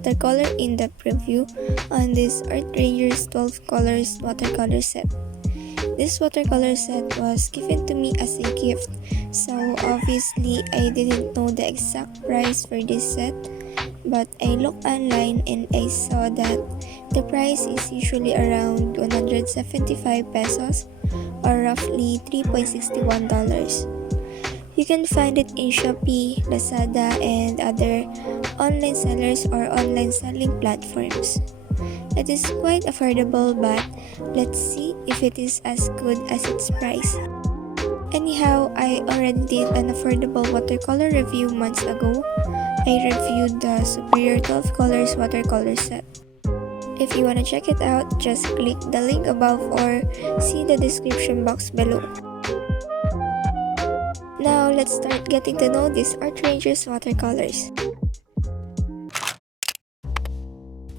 watercolor in-depth review on this Art Rangers 12 Colors watercolor set. This watercolor set was given to me as a gift, so obviously I didn't know the exact price for this set, but I looked online and I saw that the price is usually around 175 pesos or roughly $3.61. You can find it in Shopee, Lazada, and other online sellers or online selling platforms. It is quite affordable, but let's see if it is as good as its price. Anyhow, I already did an affordable watercolor review months ago. I reviewed the Superior 12 Colors watercolor set. If you wanna check it out, just click the link above or see the description box below. Now, let's start getting to know these Art Rangers watercolors.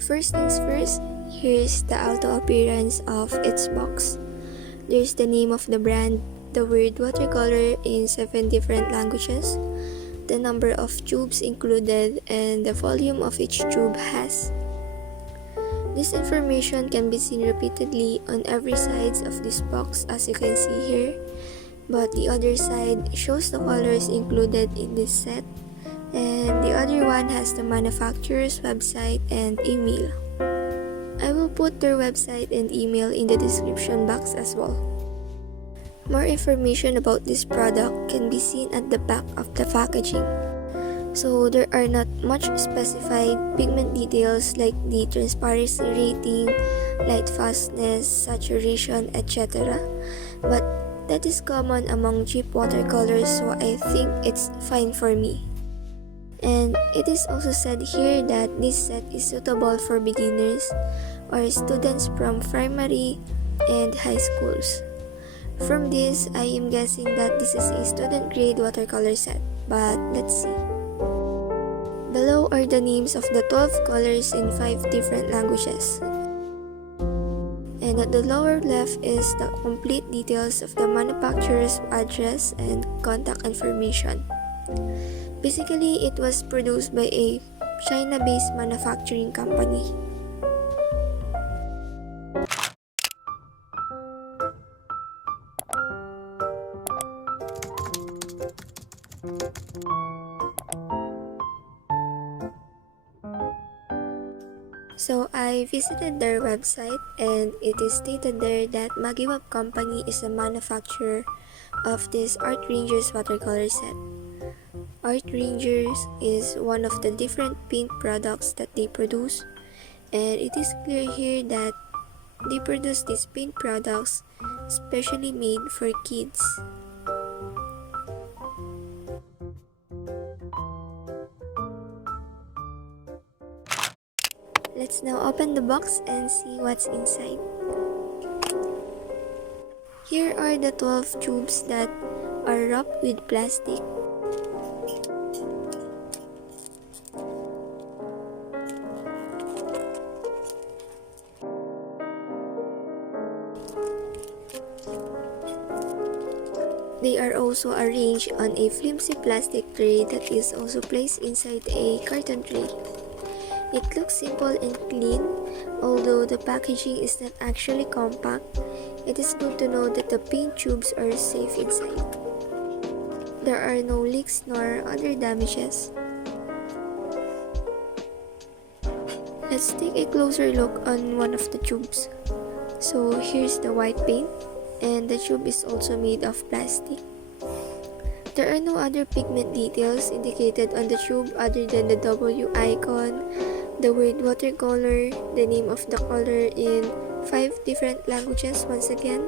First things first, here's the outer appearance of its box. There's the name of the brand, the word watercolor in 7 different languages, the number of tubes included, and the volume of each tube has. This information can be seen repeatedly on every side of this box as you can see here, but the other side shows the colors included in this set, and the other one has the manufacturer's website and email. I will put their website and email in the description box as well. More information about this product can be seen at the back of the packaging. So there are not much specified pigment details like the transparency rating, light fastness, saturation, etc. But that is common among cheap watercolors, so I think it's fine for me. And it is also said here that this set is suitable for beginners or students from primary and high schools. From this, I am guessing that this is a student grade watercolor set, but let's see. Below are the names of the 12 colors in 5 different languages. And at the lower left is the complete details of the manufacturer's address and contact information. Basically, it was produced by a China-based manufacturing company. So I visited their website and it is stated there that Magiwap Company is a manufacturer of this Art Rangers watercolor set. Art Rangers is one of the different paint products that they produce, and it is clear here that they produce these paint products specially made for kids. Let's now open the box and see what's inside. Here are the 12 tubes that are wrapped with plastic. They are also arranged on a flimsy plastic tray that is also placed inside a carton tray. It looks simple and clean, although the packaging is not actually compact. It is good to know that the paint tubes are safe inside. There are no leaks nor other damages. Let's take a closer look on one of the tubes. So here's the white paint, and the tube is also made of plastic. There are no other pigment details indicated on the tube other than the W icon, the word watercolor, the name of the color in 5 different languages once again,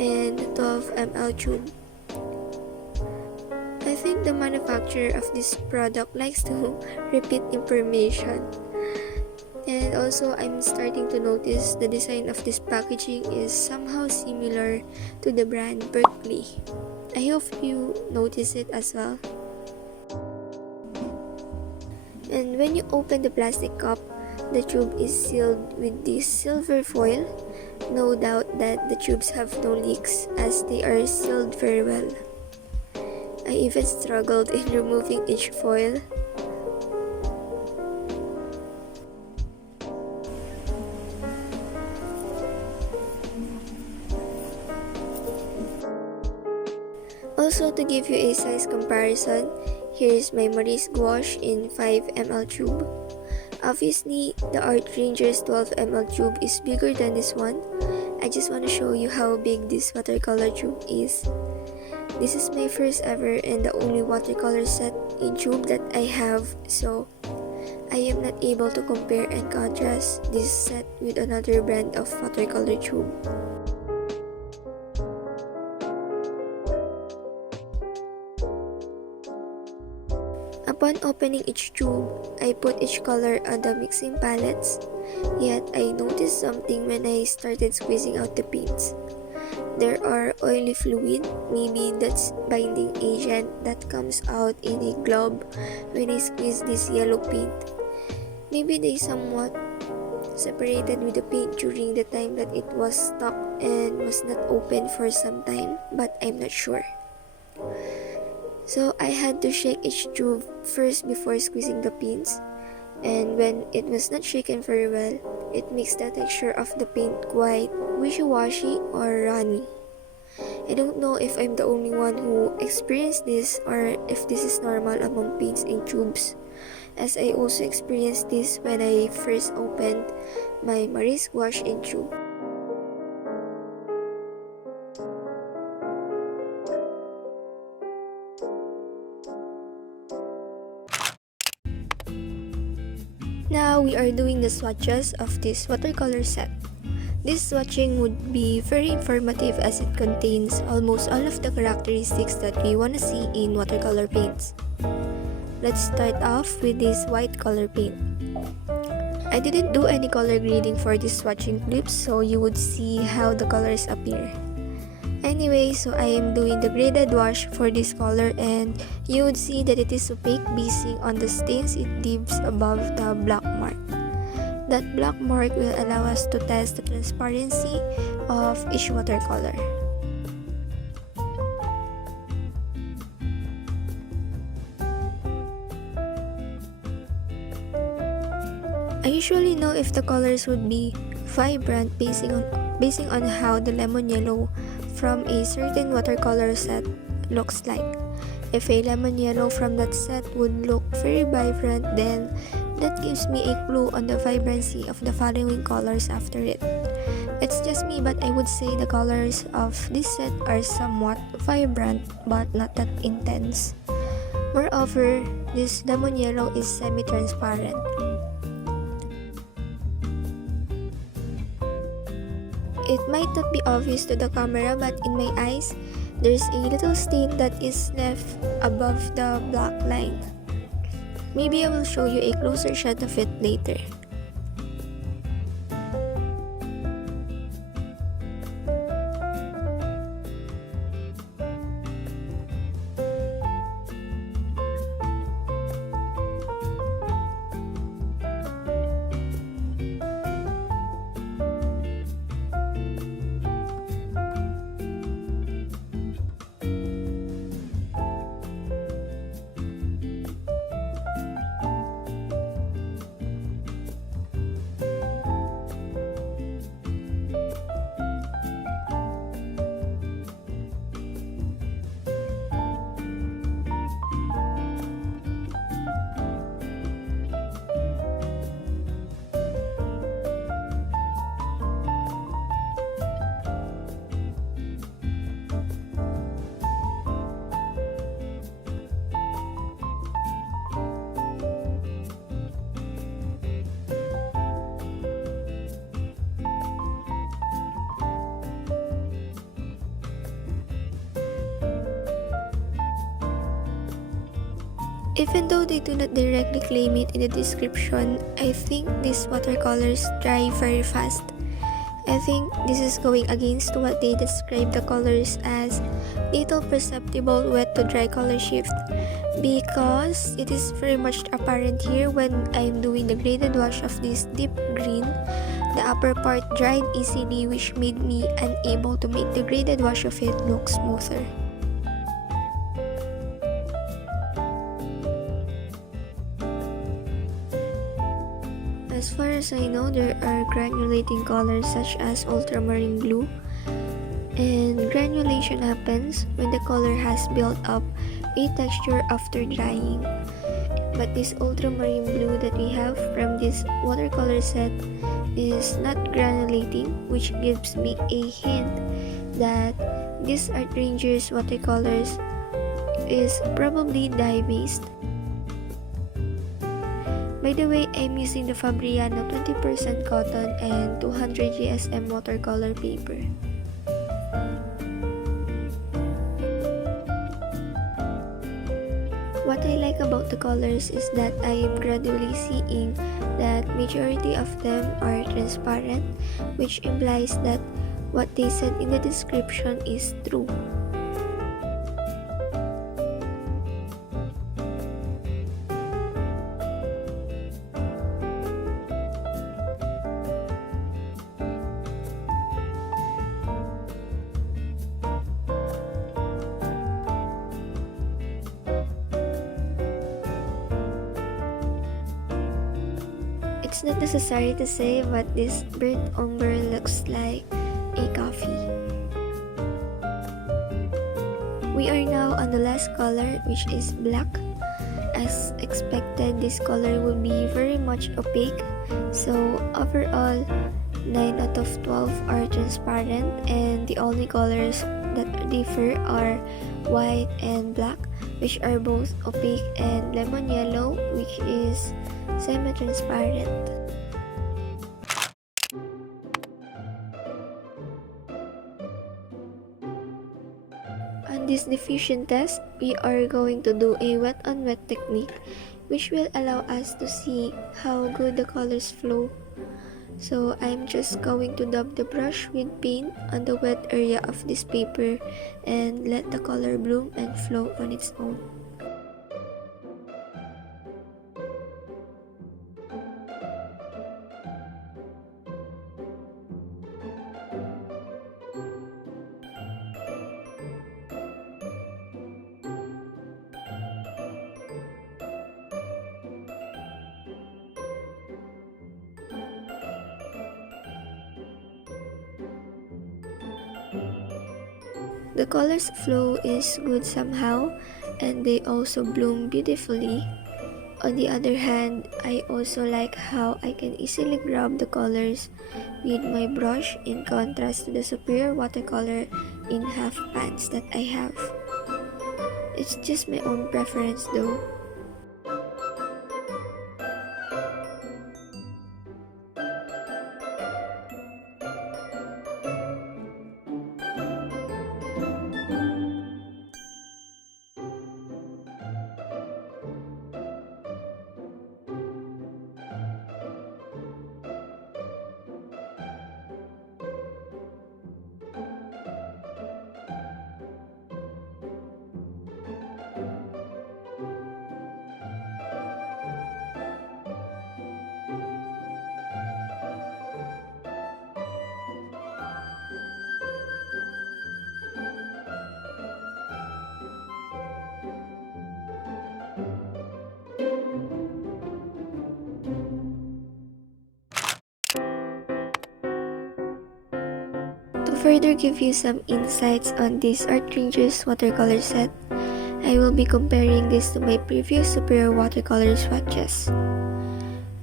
and the 12 ml tube. I think the manufacturer of this product likes to repeat information. And also, I'm starting to notice the design of this packaging is somehow similar to the brand Berkeley. I hope you notice it as well. And when you open the plastic cup, the tube is sealed with this silver foil. No doubt that the tubes have no leaks as they are sealed very well. I even struggled in removing each foil. Also, to give you a size comparison, here's my Maurice gouache in 5 ml tube. Obviously, the Art Ranger's 12 ml tube is bigger than this one. I just want to show you how big this watercolor tube is. This is my first ever and the only watercolor set in tube that I have, so I am not able to compare and contrast this set with another brand of watercolor tube. Upon opening each tube, I put each color on the mixing palettes, yet I noticed something when I started squeezing out the paints. There are oily fluid, maybe that's binding agent that comes out in a glob when I squeeze this yellow paint. Maybe they somewhat separated with the paint during the time that it was stuck and was not open for some time, but I'm not sure. So I had to shake each tube first before squeezing the paints, and when it was not shaken very well, it makes the texture of the paint quite wishy-washy or runny. I don't know if I'm the only one who experienced this or if this is normal among paints in tubes, as I also experienced this when I first opened my Maurice gouache in tube. Now we are doing the swatches of this watercolor set. This swatching would be very informative as it contains almost all of the characteristics that we want to see in watercolor paints. Let's start off with this white color paint. I didn't do any color grading for this swatching clips, so you would see how the colors appear. Anyway, so I am doing the graded wash for this color, and you would see that it is opaque basing on the stains it leaves above the black mark. That black mark will allow us to test the transparency of each watercolor. I usually know if the colors would be vibrant basing on how the lemon yellow from a certain watercolor set looks like. If a lemon yellow from that set would look very vibrant, then that gives me a clue on the vibrancy of the following colors after it. It's just me, but I would say the colors of this set are somewhat vibrant but not that intense. Moreover, this lemon yellow is semi-transparent. It might not be obvious to the camera, but in my eyes, there's a little stain that is left above the black line. Maybe I will show you a closer shot of it later. Even though they do not directly claim it in the description, I think these watercolors dry very fast. I think this is going against what they describe the colors as little perceptible wet to dry color shift, because it is very much apparent here when I am doing the graded wash of this deep green. The upper part dried easily, which made me unable to make the graded wash of it look smoother. As far as I know, there are granulating colors such as ultramarine blue And granulation happens when the color has built up a texture after drying. But this ultramarine blue that we have from this watercolor set is not granulating, which gives me a hint that this Art Rangers watercolors is probably dye-based. By the way, I'm using the Fabriano 20% cotton and 200 GSM watercolor paper. What I like about the colors is that I am gradually seeing that majority of them are transparent, which implies that what they said in the description is true. It's not necessary to say, but this burnt umber looks like a coffee. We are now on the last color, which is black. As expected, this color will be very much opaque. So overall, 9 out of 12 are transparent, and the only colors that differ are white and black, which are both opaque, and lemon yellow, which is semi-transparent. On this diffusion test, we are going to do a wet on wet technique, which will allow us to see how good the colors flow. So I'm just going to dab the brush with paint on the wet area of this paper and let the color bloom and flow on its own. The colors flow is good somehow, and they also bloom beautifully. On the other hand, I also like how I can easily grab the colors with my brush in contrast to the superior watercolor in half pans that I have. It's just my own preference though. To further give you some insights on this Art Rangers watercolor set, I will be comparing this to my previous superior watercolor swatches.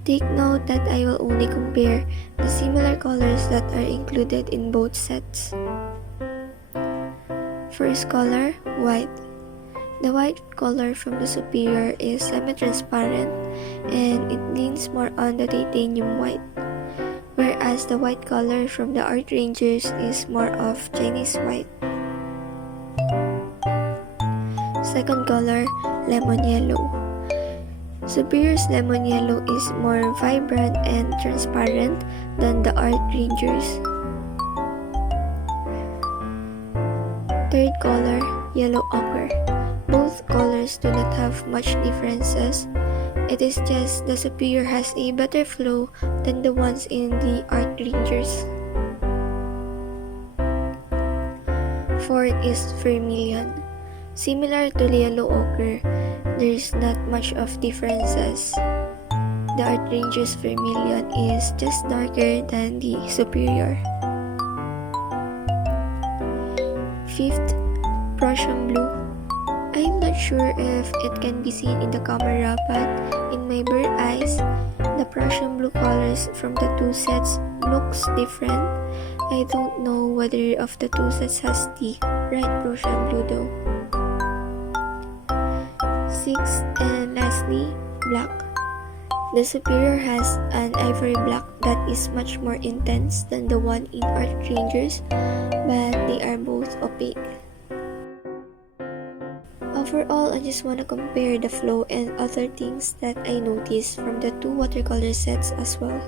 Take note that I will only compare the similar colors that are included in both sets. First color, white. The white color from the superior is semi-transparent and it leans more on the titanium white, whereas the white color from the Art Rangers is more of Chinese white. Second color, lemon yellow. Superior's lemon yellow is more vibrant and transparent than the Art Rangers. Third color, yellow ochre. Both colors do not have much differences. It is just the superior has a better flow than the ones in the Art Rangers. Fourth is vermilion. Similar to yellow ochre, there is not much of differences. The Art Rangers vermilion is just darker than the superior. Fifth, Prussian blue. I'm not sure if it can be seen in the camera, but in my bird eyes, the Prussian blue colors from the two sets looks different. I don't know whether of the two sets has the right Prussian blue though. Sixth and lastly, black. The Superior has an ivory black that is much more intense than the one in Art Rangers, but they are both opaque. Overall, I just want to compare the flow and other things that I noticed from the two watercolor sets as well.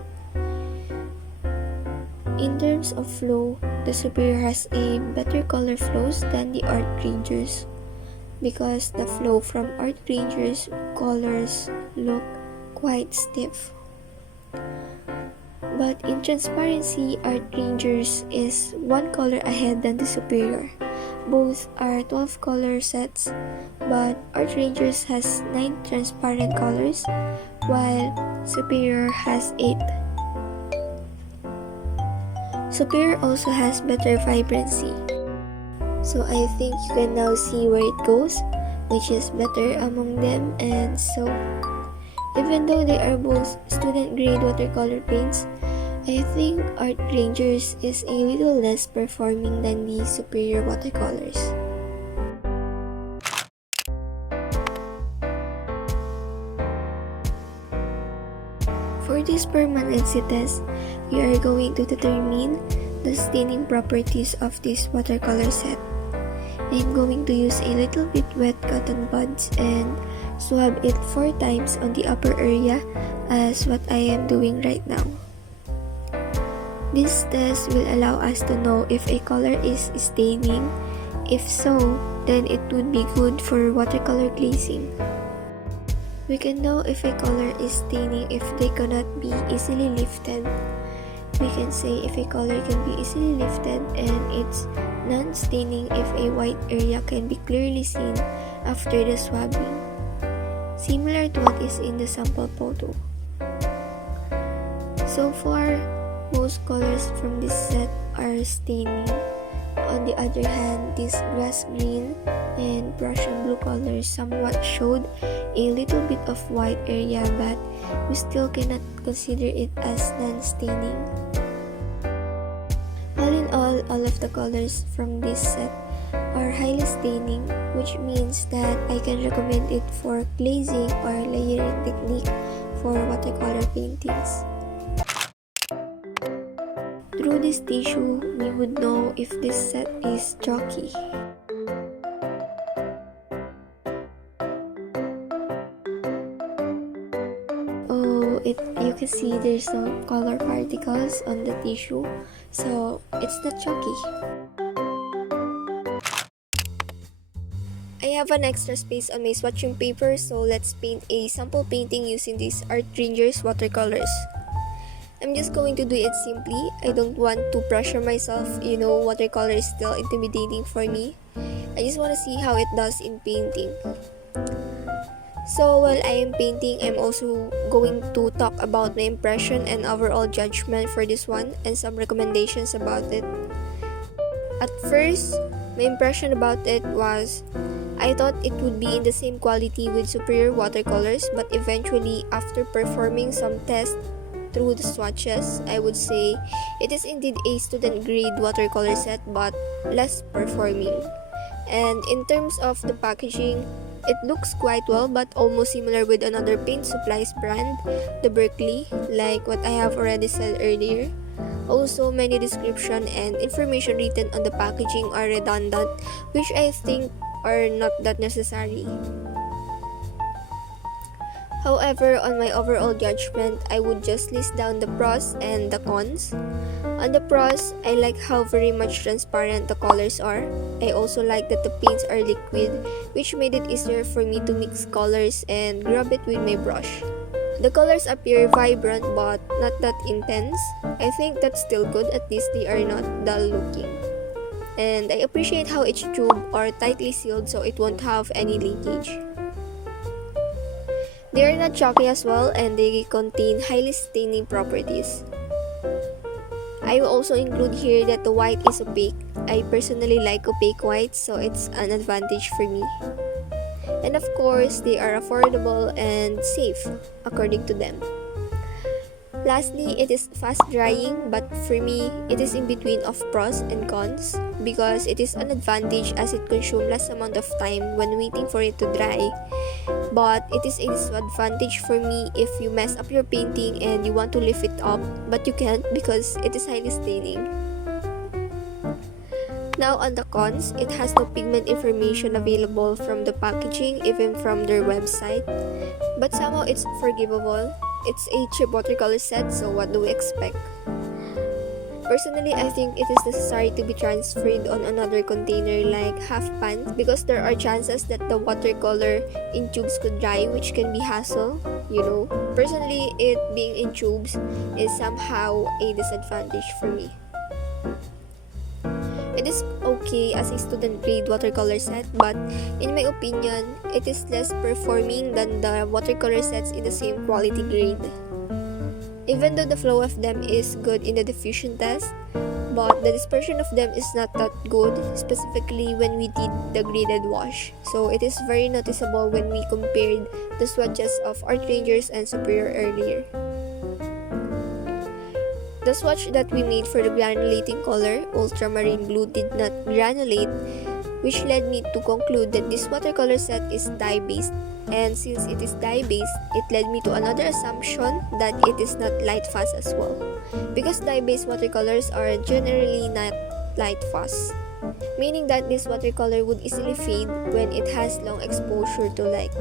In terms of flow, the Superior has a better color flows than the Art Rangers, because the flow from Art Rangers colors look quite stiff. But in transparency, Art Rangers is one color ahead than the Superior. Both are 12 color sets, but Art Rangers has 9 transparent colors, while Superior has 8. Superior also has better vibrancy. So I think you can now see where it goes, which is better among them. And so, even though they are both student grade watercolor paints, I think Art Rangers is a little less performing than the Superior watercolors. For this permanency test, we are going to determine the staining properties of this watercolor set. I'm going to use a little bit wet cotton buds and swab it 4 times on the upper area as what I am doing right now. This test will allow us to know if a color is staining. If so, then it would be good for watercolor glazing. We can know if a color is staining if they cannot be easily lifted. We can say if a color can be easily lifted and it's non-staining if a white area can be clearly seen after the swabbing, similar to what is in the sample photo. So far, most colors from this set are staining. On the other hand, this grass green and Prussian blue colors somewhat showed a little bit of white area, but we still cannot consider it as non-staining. All in all of the colors from this set are highly staining, which means that I can recommend it for glazing or layering technique for watercolor paintings. Through this tissue, we would know if this set is chalky. Oh, you can see there's some color particles on the tissue, so it's not chalky. I have an extra space on my swatching paper, so let's paint a sample painting using these Art Rangers watercolors. I'm just going to do it simply. I don't want to pressure myself, watercolor is still intimidating for me. I just want to see how it does in painting. So while I am painting, I'm also going to talk about my impression and overall judgment for this one and some recommendations about it. At first, my impression about it was I thought it would be in the same quality with Superior watercolors, but eventually after performing some tests through the swatches, I would say it is indeed a student grade watercolor set but less performing. And in terms of the packaging, it looks quite well but almost similar with another paint supplies brand, the Berkeley, like what I have already said earlier. Also, many description and information written on the packaging are redundant, which I think are not that necessary. However, on my overall judgment, I would just list down the pros and the cons. On the pros, I like how very much transparent the colors are. I also like that the paints are liquid, which made it easier for me to mix colors and grab it with my brush. The colors appear vibrant but not that intense. I think that's still good, at least they are not dull looking. And I appreciate how each tube are tightly sealed so it won't have any leakage. They are not chalky as well, and they contain highly staining properties. I will also include here that the white is opaque. I personally like opaque white, so it's an advantage for me. And of course, they are affordable and safe, according to them. Lastly, it is fast drying, but for me, it is in between of pros and cons because it is an advantage as it consumes less amount of time when waiting for it to dry. But it is a disadvantage for me if you mess up your painting and you want to lift it up, but you can't because it is highly staining. Now on the cons, it has no pigment information available from the packaging, even from their website. But somehow it's forgivable. It's a cheap watercolor set, so what do we expect? Personally, I think it is necessary to be transferred on another container like half pan because there are chances that the watercolor in tubes could dry, which can be hassle, Personally, it being in tubes is somehow a disadvantage for me. It is okay as a student grade watercolor set, but in my opinion, it is less performing than the watercolor sets in the same quality grade. Even though the flow of them is good in the diffusion test, but the dispersion of them is not that good, specifically when we did the graded wash. So it is very noticeable when we compared the swatches of Art Rangers and Superior earlier. The swatch that we made for the granulating color, ultramarine blue, did not granulate, which led me to conclude that this watercolor set is dye-based. And since it is dye-based, it led me to another assumption that it is not light fast as well. Because dye-based watercolors are generally not light fast, meaning that this watercolor would easily fade when it has long exposure to light.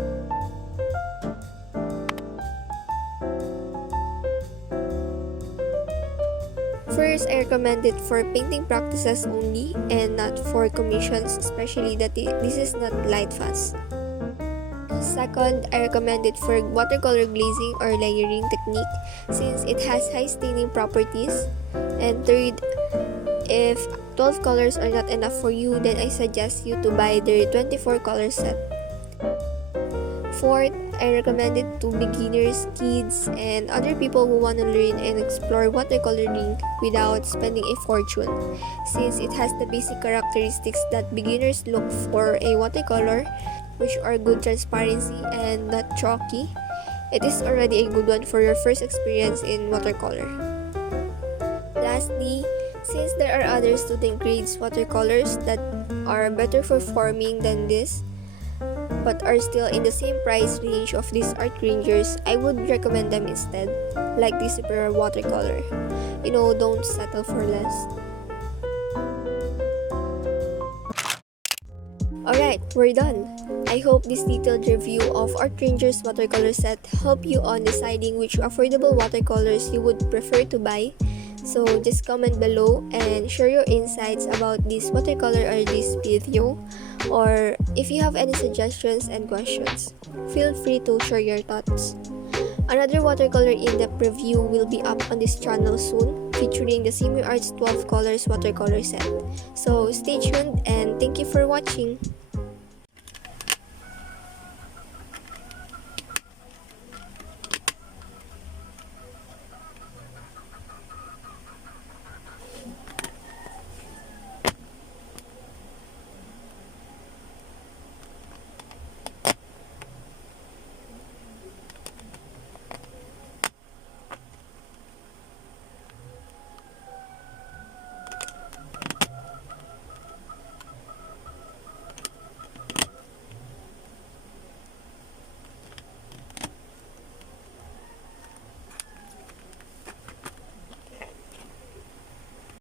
First, I recommend it for painting practices only and not for commissions, especially that this is not light fast. Second, I recommend it for watercolor glazing or layering technique since it has high staining properties. And third, if 12 colors are not enough for you, then I suggest you to buy their 24 color set. Fourth, I recommend it to beginners, kids, and other people who want to learn and explore watercoloring without spending a fortune, since it has the basic characteristics that beginners look for a watercolor, which are good transparency and not chalky. It is already a good one for your first experience in watercolor. Lastly, since there are other student grades watercolors that are better performing than this, but are still in the same price range of these Art Rangers, I would recommend them instead, like the Superior watercolor. Don't settle for less. Alright, we're done. I hope this detailed review of Art Rangers watercolor set helped you on deciding which affordable watercolors you would prefer to buy. So just comment below and share your insights about this watercolor or this video, or if you have any suggestions and questions, feel free to share your thoughts. Another watercolor in-depth review will be up on this channel soon, featuring the Simi Arts 12 Colors watercolor set. So stay tuned and thank you for watching.